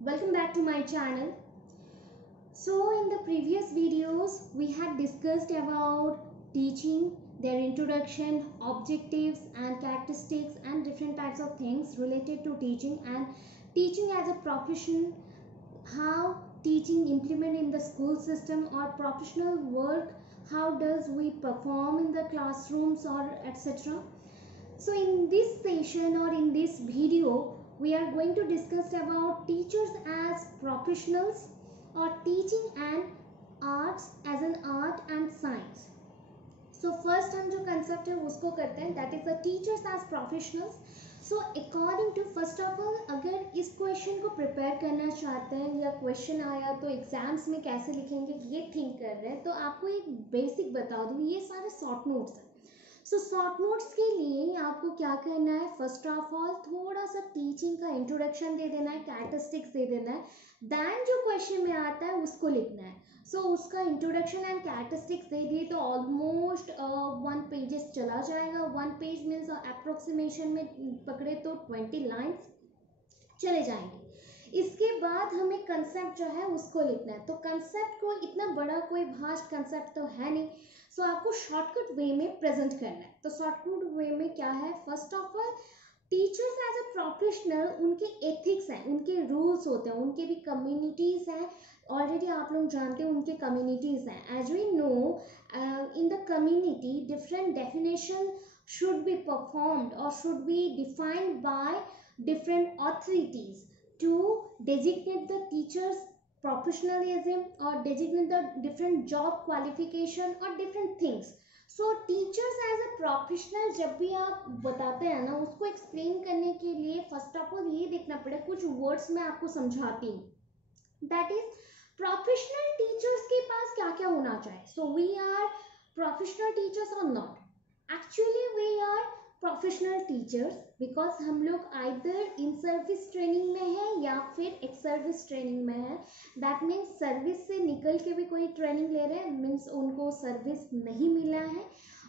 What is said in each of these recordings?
Welcome back to my channel. So in the previous videos we had discussed about teaching, their introduction, objectives and characteristics and different types of things related to teaching and teaching as a profession, how teaching implement in the school system or professional work, how does we perform in the classrooms or etc. So in this session or in this video, we are going to discuss about teachers as professionals or teaching and arts as an art and science. So first हम जो concept है उसको करते हैं, that is the teachers as professionals. So according to first of all, अगर इस question को prepare करना चाहते हैं या question आया तो exams में कैसे लिखेंगे ये think कर रहे हैं, तो आपको एक basic बता दूँ, ये सारे short notes हैं. सो शॉर्ट नोट्स के लिए आपको क्या करना है, फर्स्ट ऑफ ऑल थोड़ा सा टीचिंग का इंट्रोडक्शन दे देना है, कैरेक्टरिस्टिक्स दे देना है, देन जो क्वेश्चन में आता है उसको लिखना है. सो उसका इंट्रोडक्शन एंड कैरेक्टरिस्टिक्स दे दिए तो ऑलमोस्ट 1 पेजेस चला जाएगा. 1 पेज मीन्स अप्रोक्सीमेशन में पकड़े तो 20 लाइन्स चले जाएंगे. इसके बाद हमें कंसेप्ट जो है उसको लिखना है. तो कंसेप्ट को इतना बड़ा कोई भास्ट कंसेप्ट तो है नहीं, सो आपको शॉर्टकट वे में प्रेजेंट करना है. तो शॉर्टकट वे में क्या है, first of all teachers as a professional, उनके एथिक्स हैं, उनके रूल्स होते हैं, उनके भी कम्युनिटीज़ हैं. ऑलरेडी आप लोग जानते हैं उनके कम्युनिटीज़ हैं. As we know in the community different definition should be performed or should be defined by different authorities to designate the teachers professionalism or designate the different job qualification or different things. So teachers as a professional जब भी आप बताते हैं ना, उसको explain करने के लिए फर्स्ट ऑफ ऑल ये देखना पड़ेगा, कुछ वर्ड्स में आपको समझाती हूँ. दैट इज प्रोफेशनल टीचर्स के पास क्या क्या होना चाहिए. So we are professional teachers और not. Actually we are professional teachers because हम लोग आइदर इन सर्विस ट्रेनिंग में है या फिर एक्स सर्विस ट्रेनिंग में है. दैट मीन्स सर्विस से निकल के भी कोई ट्रेनिंग ले रहे हैं, मीन्स उनको सर्विस नहीं मिला है,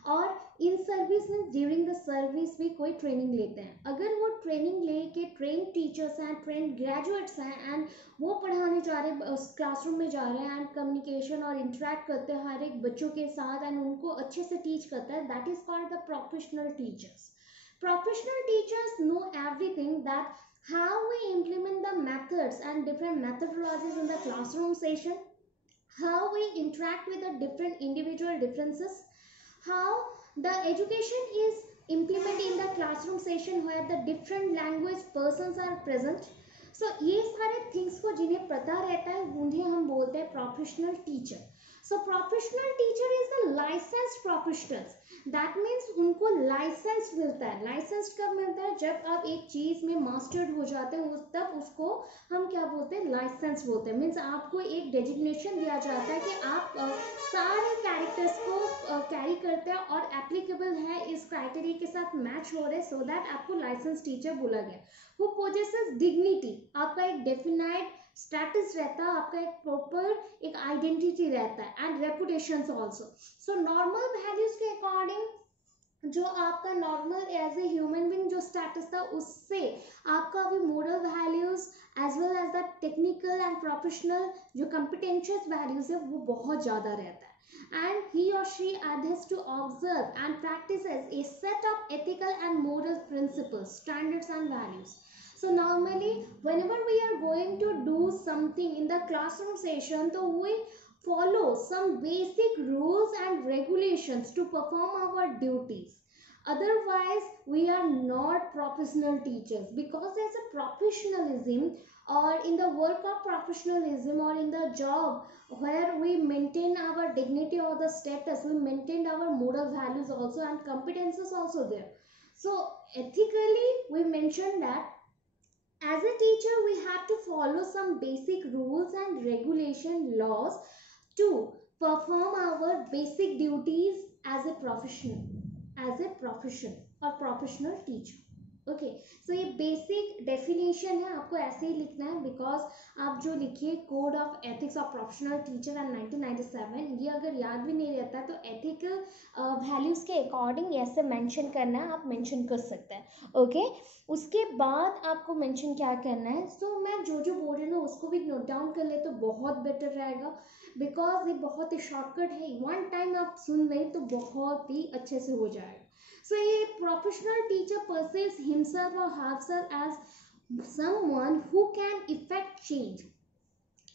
और इन सर्विस में ड्यूरिंग द सर्विस भी कोई ट्रेनिंग लेते हैं. अगर वो ट्रेनिंग लेके ट्रेन टीचर्स हैं, ट्रेन ग्रेजुएट्स हैं एंड वो पढ़ाने जा रहे हैं, क्लासरूम में जा रहे हैं एंड कम्युनिकेशन और इंटरेक्ट करते हैं हर एक बच्चों के साथ एंड उनको अच्छे से टीच करता है, that is called the professional teachers. Professional teachers know everything that how we implement the methods and different methodologies in the classroom session, how we interact with the different individual differences, how the education is implemented in the classroom session where the different language persons are present. So ये सारे things को जिन्हें पता रहता है उन्हें हम बोलते हैं professional teacher. So professional teacher is the licensed professionals. That means उनको लाइसेंस मिलता है. लाइसेंस कब मिलता है, जब आप एक चीज़ में मास्टर्ड हो जाते हैं तब उसको हम क्या बोलते हैं, लाइसेंस बोलते हैं. मीन्स आपको एक डेजिग्नेशन दिया जाता है कि आप सारे कैरेक्टर्स को कैरी करते हैं और एप्लीकेबल है, इस क्राइटेरिया के साथ मैच हो रहे, सो दैट आपको लाइसेंस टीचर बोला गया. हु पोजेसेस डिग्निटी, आपका एक डेफिनाइट स्टेटस रहता है, आपका एक प्रॉपर एक आइडेंटिटी रहता है and reputations also. So normal values के अकॉर्डिंग जो आपका normal as a human being जो स्टेटस था उससे आपका भी moral values as well as the technical and professional जो कॉम्पिटेंशियस वैल्यूज है वो बहुत ज़्यादा रहता है. And he or she adheres to observe and practices a set of ethical and moral principles, standards and values. So normally whenever we are going to do something in the classroom session, so we follow some basic rules and regulations to perform our duties. Otherwise we are not professional teachers, because there's a professionalism or in the work of professionalism or in the job where we maintain our dignity or the status, we maintain our moral values also and competences also there. So ethically we mentioned that as a teacher we have to follow some basic rules and regulation laws to perform our basic duties as a profession or professional teacher. Okay, so ये basic definition है, आपको ऐसे ही लिखना है, because आप जो लिखिए code of ethics of professional teacher and 1997, ये अगर याद भी नहीं रहता तो एथिकल वैल्यूज़ के अकॉर्डिंग ऐसे मेंशन करना है, आप मेंशन कर सकते हैं। ओके, उसके बाद आपको मेंशन क्या करना है, सो मैं जो जो बोल रही हूँ उसको भी नोट डाउन कर ले तो बहुत बेटर रहेगा, बिकॉज ये बहुत ही शॉर्टकट है, वन टाइम आप सुन लें तो बहुत ही अच्छे से हो जाएगा। So a professional teacher perceives himself or herself as someone who can effect change.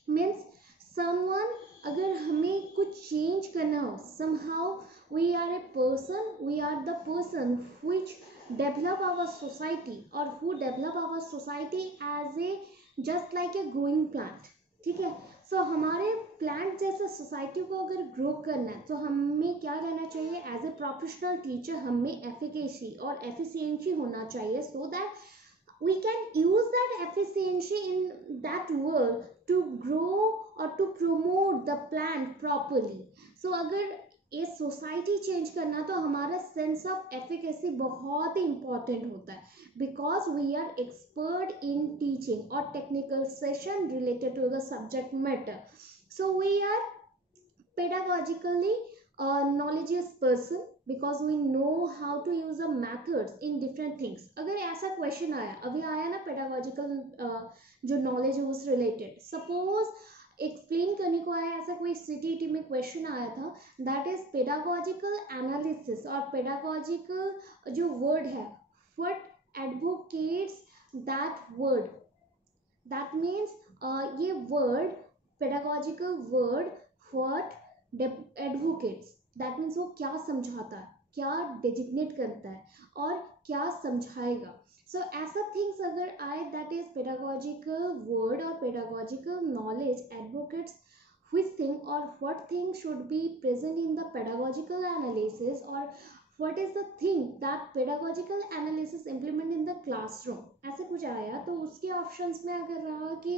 Means someone, अगर हमें कुछ change करना हो, somehow we are a person, we are the person which develop our society or who develop our society as a just like a growing plant. ठीक है, सो हमारे plant जैसे society को अगर ग्रो करना है तो हमें क्या रहना चाहिए, एज ए प्रोफेशनल टीचर हमें एफिकेसी और एफिशिएंसी होना चाहिए, so that we can use that efficiency in that world to grow or to promote the plant properly. So अगर ये सोसाइटी चेंज करना तो हमारा सेंस ऑफ एफिकेसी बहुत ही इंपॉर्टेंट होता है, because we are expert in teaching और technical session related to the subject matter. So we are pedagogically knowledgeous person because we know how to use the methods in different things. अगर ऐसा question आया, अभी आया ना pedagogical जो knowledge है उस रिलेटेड, सपोज एक्सप्लेन करने को आया, ऐसा कोई सीटीईटी में क्वेश्चन आया था, दैट इज पेडागोजिकल एनालिसिस और पेडागोजिकल जो वर्ड है, what advocates that word, that means ये word pedagogical word what advocates, that means वो क्या समझाता है, क्या डेजिग्नेट करता है और क्या समझाएगा. सो ऐसा थिंग्स अगर आए, दैट इज पेडागोजिकल वर्ड और pedagogical knowledge advocates which thing or what thing should be present in the pedagogical analysis or what is the thing that pedagogical analysis implement in the classroom, ऐसे कुछ आया तो उसके options में अगर रहा कि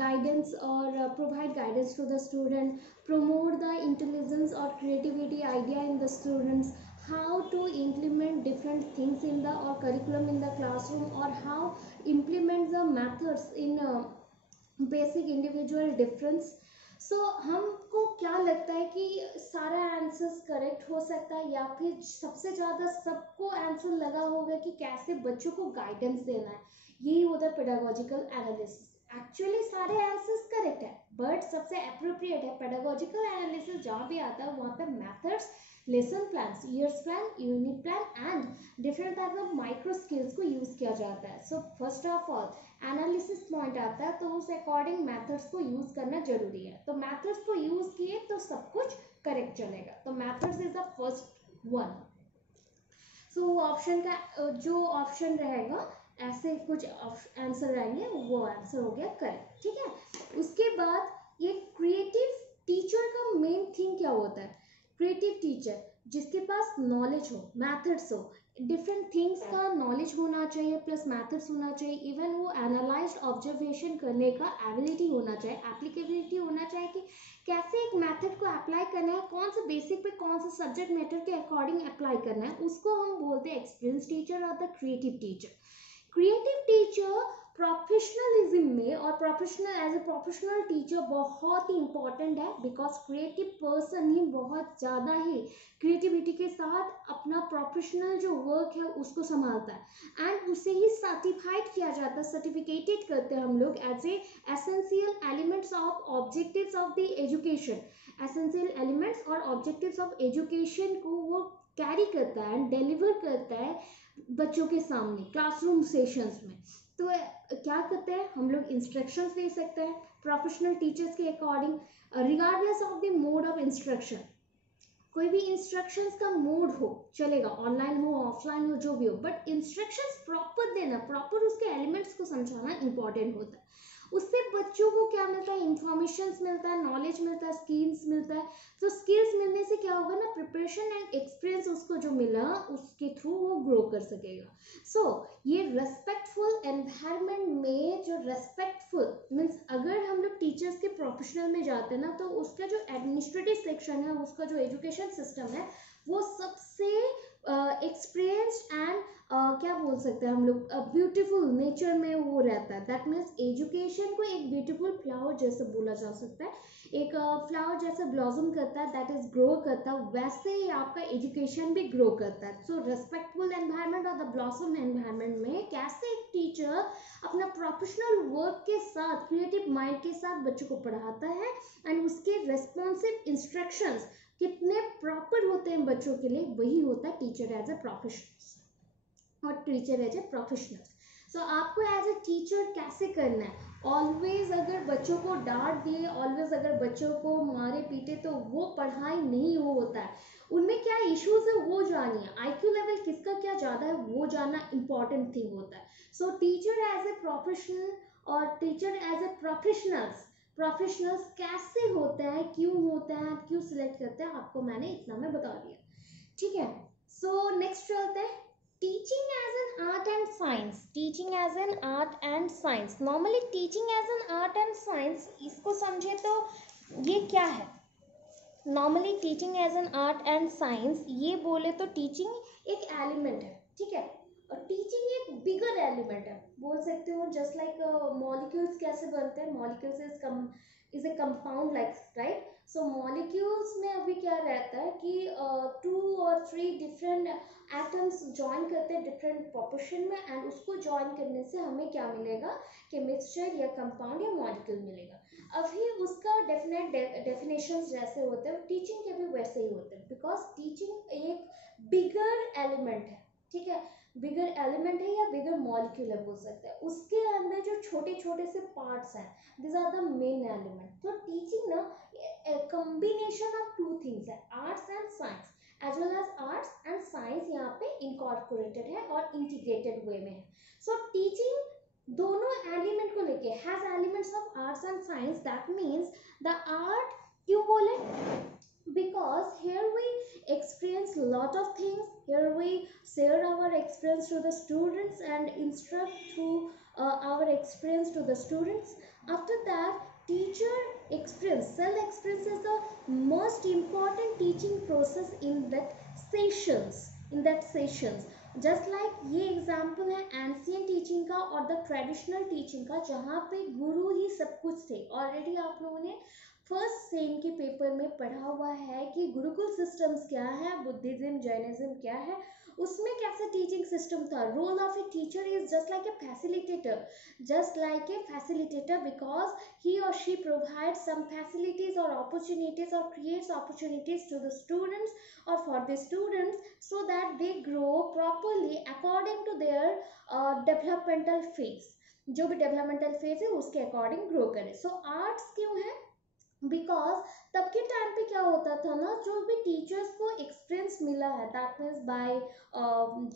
गाइडेंस और provide guidance to the student, promote the intelligence or creativity idea in the students, how to implement different things in the or curriculum in the classroom, or how implement the methods in basic individual difference. सो हमको क्या लगता है कि सारा answers correct हो सकता है, या फिर सबसे ज़्यादा सबको आंसर लगा होगा कि कैसे बच्चों को गाइडेंस देना है, यही होता है पेडागोजिकल एनालिसिस. एक्चुअली सारे आंसर्स करेक्ट है, बट सबसे अप्रोप्रिएट है पेडागोजिकल एनालिसिस, जहाँ भी आता है वहाँ पे methods, lesson plans, years plan, unit plan and different type of micro skills को यूज़ किया जाता है. So first of all analysis point आता है तो उस अकॉर्डिंग मेथड्स को यूज़ करना जरूरी है, तो मेथड्स को यूज़ किए तो सब कुछ करेक्ट चलेगा. तो methods is the first one. So option का जो ऑप्शन रहेगा ऐसे कुछ आंसर रहेंगे, वो आंसर हो गया करेक्ट. ठीक है, उसके बाद ये क्रिएटिव टीचर का मेन थिंग क्या होता है, क्रिएटिव टीचर जिसके पास नॉलेज हो, मैथड्स हो, डिफरेंट थिंग्स का नॉलेज होना चाहिए प्लस मैथड्स होना चाहिए, इवन वो एनालाइज्ड ऑब्जर्वेशन करने का एबिलिटी होना चाहिए, एप्लीकेबिलिटी होना चाहिए कि कैसे एक मेथड को अप्लाई करना है, कौन से बेसिक पे कौन से सब्जेक्ट मैटर के अकॉर्डिंग अप्लाई करना है, उसको हम बोलते हैं एक्सपीरियंस टीचर और the creative teacher. Creative teacher professionalism में और professional as a professional teacher बहुत ही इंपॉर्टेंट है, बिकॉज क्रिएटिव पर्सन ही बहुत ज़्यादा ही क्रिएटिविटी के साथ अपना प्रोफेशनल जो वर्क है उसको संभालता है एंड उसे ही सर्टिफाइड किया जाता है, सर्टिफिकेटेड करते हैं हम लोग as a essential elements of objectives of the education. Essential elements और ऑब्जेक्टिव्स ऑफ एजुकेशन को वो कैरी करता है एंड डिलीवर करता है बच्चों के सामने क्लासरूम सेशंस में. तो क्या करते हैं हम लोग, इंस्ट्रक्शंस दे सकते हैं प्रोफेशनल टीचर्स के according, regardless of the mode of instruction. कोई भी इंस्ट्रक्शंस का मोड हो चलेगा, ऑनलाइन हो ऑफलाइन हो जो भी हो, बट इंस्ट्रक्शंस प्रॉपर देना, प्रॉपर उसके एलिमेंट्स को समझाना इंपॉर्टेंट होता है. उससे बच्चों को क्या मिलता है, इंफॉर्मेशन मिलता है, नॉलेज मिलता है, स्किल्स मिलता है. तो स्किल्स मिलने से क्या होगा ना, प्रिपरेशन एंड एक्सपीरियंस उसको जो मिला उसके थ्रू वो ग्रो कर सकेगा. सो ये रेस्पेक्टफुल एनवायरनमेंट में, जो रेस्पेक्टफुल मीन्स अगर हम लोग टीचर्स के प्रोफेशनल में जाते हैं ना, तो उसका जो एडमिनिस्ट्रेटिव सेक्शन है, उसका जो एजुकेशन सिस्टम है, वो सबसे एक्सपीरियंस्ड एंड क्या बोल सकते हैं हम लोग, ब्यूटीफुल नेचर में वो रहता है। दैट मीन्स एजुकेशन को एक ब्यूटीफुल फ्लावर जैसे बोला जा सकता है, एक फ्लावर जैसे ब्लॉसम करता है, दैट इज ग्रो करता है, वैसे ही आपका एजुकेशन भी ग्रो करता है। सो रेस्पेक्टफुल एनवायरनमेंट और द ब्लॉसम एनवायरनमेंट में कैसे एक टीचर अपना प्रोफेशनल वर्क के साथ, क्रिएटिव माइंड के साथ बच्चों को पढ़ाता है, एंड उसके रेस्पॉन्सिव इंस्ट्रक्शंस कितने प्रॉपर होते हैं बच्चों के लिए, वही होता है टीचर एज ए प्रोफेशनल और टीचर एज ए प्रोफेशनल। सो आपको एज ए टीचर कैसे करना है, ऑलवेज अगर बच्चों को डांट दिए, ऑलवेज अगर बच्चों को मारे पीटे, तो वो पढ़ाई नहीं हो होता है। उनमें क्या इश्यूज है वो जानिए, आईक्यू लेवल किसका क्या ज़्यादा है वो जानना इंपॉर्टेंट थिंग होता है। So teacher as a professional और टीचर एज ए प्रोफेशनल्स कैसे होते हैं, क्यों होते हैं, क्यों सिलेक्ट करते हैं, आपको मैंने इतना में बता दिया, ठीक है। सो नेक्स्ट चलते हैं, teaching as an art and science. Teaching as an art and science, normally teaching as an art and science, इसको समझे तो ये क्या है। Normally teaching as an art and science ये बोले तो टीचिंग एक एलिमेंट है, ठीक है, और टीचिंग एक बिगर एलिमेंट है, बोल सकते हो। जस्ट लाइक मॉलिक्यूल्स कैसे बनते हैं, molecules is a compound like, right. So molecules में अभी क्या रहता है कि 2 और 3 डिफरेंट एटम्स ज्वाइन करते हैं डिफरेंट प्रोपोर्शन में, एंड उसको ज्वाइन करने से हमें क्या मिलेगा कि मिक्सचर या कंपाउंड या मॉलिक्यूल मिलेगा। अभी उसका डेफिनेशन जैसे होते हैं, टीचिंग के भी वैसे ही होते हैं, बिकॉज टीचिंग एक बिगर एलिमेंट है, ठीक है, बिगर एलिमेंट है या बिगर मॉलिक्यूल है बोल सकते हैं। उसके अंदर जो छोटे छोटे से पार्ट्स हैं, this are the main element. तो टीचिंग ना कॉम्बिनेशन ऑफ 2 थिंग्स है, arts and science, as well as arts and science यहाँ पे इनकॉर्पोरेटेड है और इंटीग्रेटेड वे में है। सो टीचिंग दोनों एलिमेंट को लेके has elements of arts and science. That means the art क्यों बोले, because here we experience lot of things, here we share our experience to the students and instruct through our experience to the students. After that, teacher experience, self experience is the most important teaching process in that sessions. Just like ये example है ancient teaching का और the traditional teaching का, जहाँ पे गुरु ही सब कुछ थे। ऑलरेडी आप लोगों ने फर्स्ट सेम के पेपर में पढ़ा हुआ है कि गुरुकुल सिस्टम्स क्या है, बुद्धिज्म जैनिज्म क्या है, उसमें कैसे टीचिंग सिस्टम था। Role of a teacher is just like a facilitator because he or she provides some facilities or opportunities or creates opportunities to the students or for the students so that they grow properly according to their developmental phase। जो भी developmental phase है उसके according grow करे। So arts क्यों है, because तब के time पे क्या होता था ना, जो भी टीचर्स को एक्सपीरियंस मिला है, दैट मीन्स बाय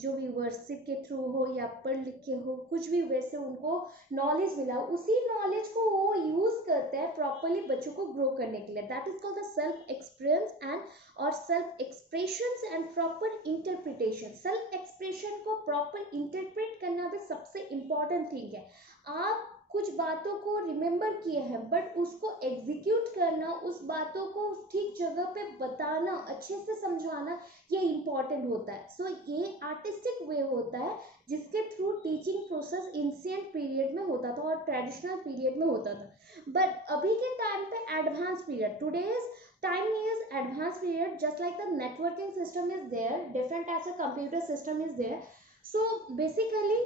जो भी वर्कशिप के थ्रू हो या पढ़ लिख के हो, कुछ भी वैसे उनको नॉलेज मिला, उसी नॉलेज को वो यूज करते हैं प्रॉपरली बच्चों को ग्रो करने के लिए। That is called the self experience and और self expression and proper interpretation. Self expression को प्रॉपर इंटरप्रेट करना भी सबसे इंपॉर्टेंट थिंग है। आप कुछ बातों को रिमेंबर किए हैं, बट उसको एग्जीक्यूट करना, उस बातों को ठीक जगह पे बताना, अच्छे से समझाना, ये इम्पॉर्टेंट होता है। सो ये आर्टिस्टिक वे होता है जिसके through teaching process ancient period में होता था और ट्रेडिशनल पीरियड में होता था। बट अभी के टाइम पे advance period, today's time is advanced period, just like the networking system is there, different types of computer system is there. So basically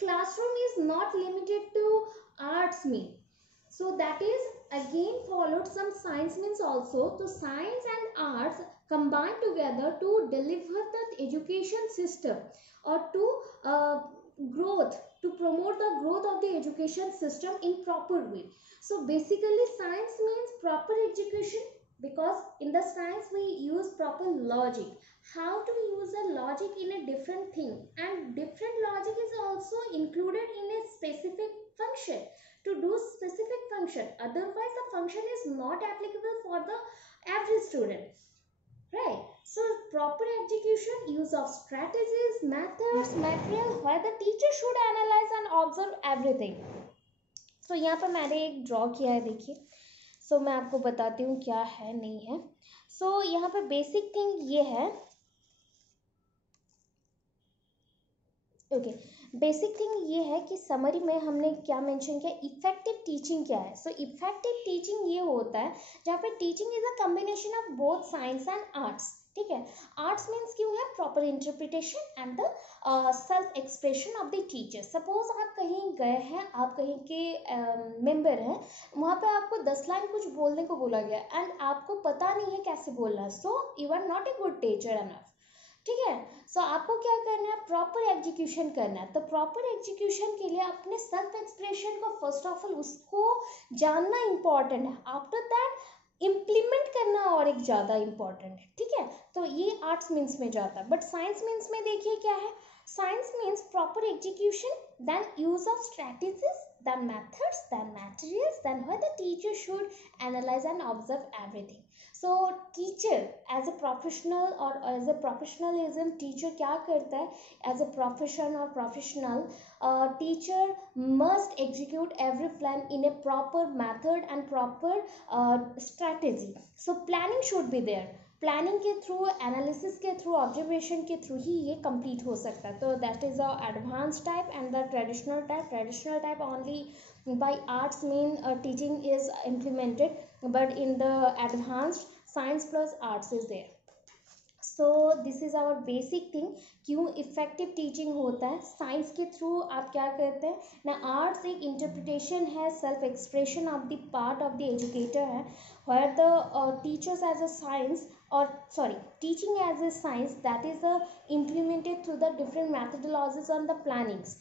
classroom is not limited to arts mean, so that is again followed some science means also. So science and arts combine together to deliver the education system or to growth, to promote the growth of the education system in proper way. So basically science means proper education, because in the science we use proper logic, how to use a logic in a different thing, and different logic is also included in a specific function to do specific function, otherwise the function is not applicable for the average student, right? So proper execution, use of strategies, methods, material where the teacher should analyze and observe everything. So यहाँ पर मैंने एक draw किया है, देखिए। सो मैं आपको बताती हूँ क्या है नहीं है। सो यहाँ पर बेसिक थिंग ये है, ओके, बेसिक थिंग ये है कि समरी में हमने क्या मेंशन किया, इफेक्टिव टीचिंग क्या है. सो इफेक्टिव टीचिंग ये होता है जहाँ पे teaching is a combination of both science and arts. ठीक है, आर्ट्स मीन्स क्यों है, proper interpretation and the self expression of the teacher. Suppose आप कहीं गए हैं, आप कहीं के मेंबर हैं, वहाँ पे आपको 10 लाइन कुछ बोलने को बोला गया एंड आपको पता नहीं है कैसे बोलना है, so you are not a good teacher enough. ठीक है, सो आपको क्या करना है, प्रॉपर एग्जीक्यूशन करना है. तो प्रॉपर एग्जीक्यूशन के लिए अपने सेल्फ एक्सप्रेशन को फर्स्ट ऑफ ऑल उसको जानना इंपॉर्टेंट है, आफ्टर दैट इम्प्लीमेंट करना और एक ज़्यादा इंपॉर्टेंट है. ठीक है, तो ये आर्ट्स मीन्स में जाता है. बट साइंस मीन्स में देखिए क्या है, science means proper execution, then use of strategies, then methods, then materials, then where the teacher should analyze and observe everything. So teacher as a professional or as a professionalism, teacher क्या करता है, as a profession or professional, teacher must execute every plan in a proper method and proper strategy. So planning should be there. Planning के through, analysis के through, observation के through ही ये complete हो सकता है. तो that is the advance type and the traditional type. Traditional type only by arts mean teaching is implemented, but in the advanced science plus arts is there. So this is our basic thing, क्यों effective teaching होता है. Science के through आप क्या करते हैं ना, arts एक इंटरप्रिटेशन है, self expression of the part of the educator है, where the teachers as a science, or sorry, teaching as a science, that is implemented through the different methodologies on the plannings.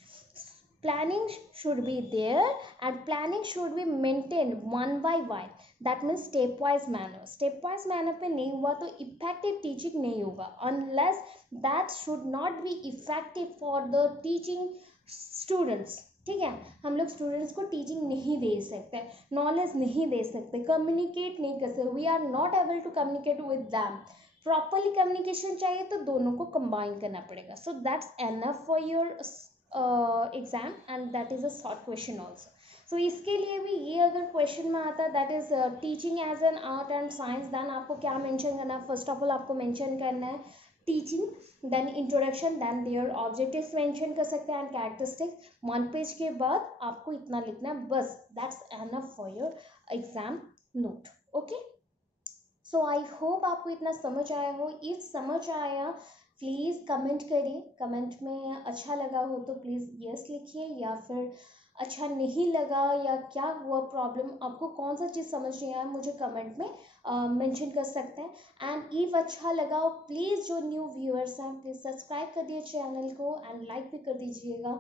Planning should be there and planning should be maintained one by one. That means stepwise manner. Stepwise manner पे नहीं हुआ तो effective teaching नहीं होगा, unless that should not be effective for the teaching students. ठीक है, हम लोग स्टूडेंट्स को टीचिंग नहीं दे सकते, नॉलेज नहीं दे सकते, कम्युनिकेट नहीं कर सकते, we are not able to communicate with them. Properly communication चाहिए तो दोनों को कंबाइन करना पड़ेगा. So that's enough for your exam and that is a short question also. So इसके लिए भी ये अगर क्वेश्चन में आता है, that is teaching as an art and science, then आपको क्या मेंशन करना है, फर्स्ट ऑफ ऑल आपको मेंशन करना है teaching, then introduction, then there objectives mention कर सकते हैं एंड कैरेक्टरिस्टिक्स. 1 पेज के बाद आपको इतना लिखना है बस, that's enough for your exam note. Okay, so I hope आपको इतना समझ आया हो. इफ समझ आया प्लीज़ कमेंट करिए, कमेंट में अच्छा लगा हो तो प्लीज़ यस लिखिए, या फिर अच्छा नहीं लगा या क्या हुआ प्रॉब्लम, आपको कौन सा चीज़ समझ नहीं आया, मुझे कमेंट में मेंशन कर सकते हैं. एंड इफ अच्छा लगा हो प्लीज़, जो न्यू व्यूअर्स हैं प्लीज़ सब्सक्राइब कर दिए चैनल को एंड लाइक भी कर दीजिएगा.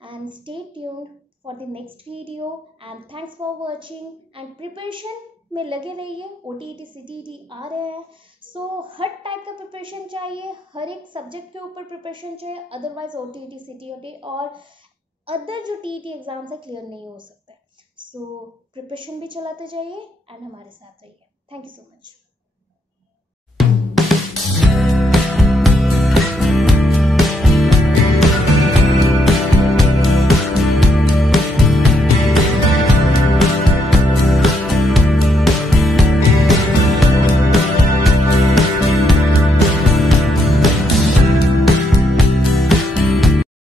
And stay tuned for the next video and thanks for watching. And preparation में लगे रहिए, OTET CTET आ रहे हैं. सो हर टाइप का प्रिपरेशन चाहिए, हर एक सब्जेक्ट के ऊपर प्रिपरेशन चाहिए, अदरवाइज OTET CTET और अदर जो TET एग्जाम्स है क्लियर नहीं हो सकते. सो प्रिपरेशन भी चलाते जाइए एंड हमारे साथ रहिए. Thank you so much.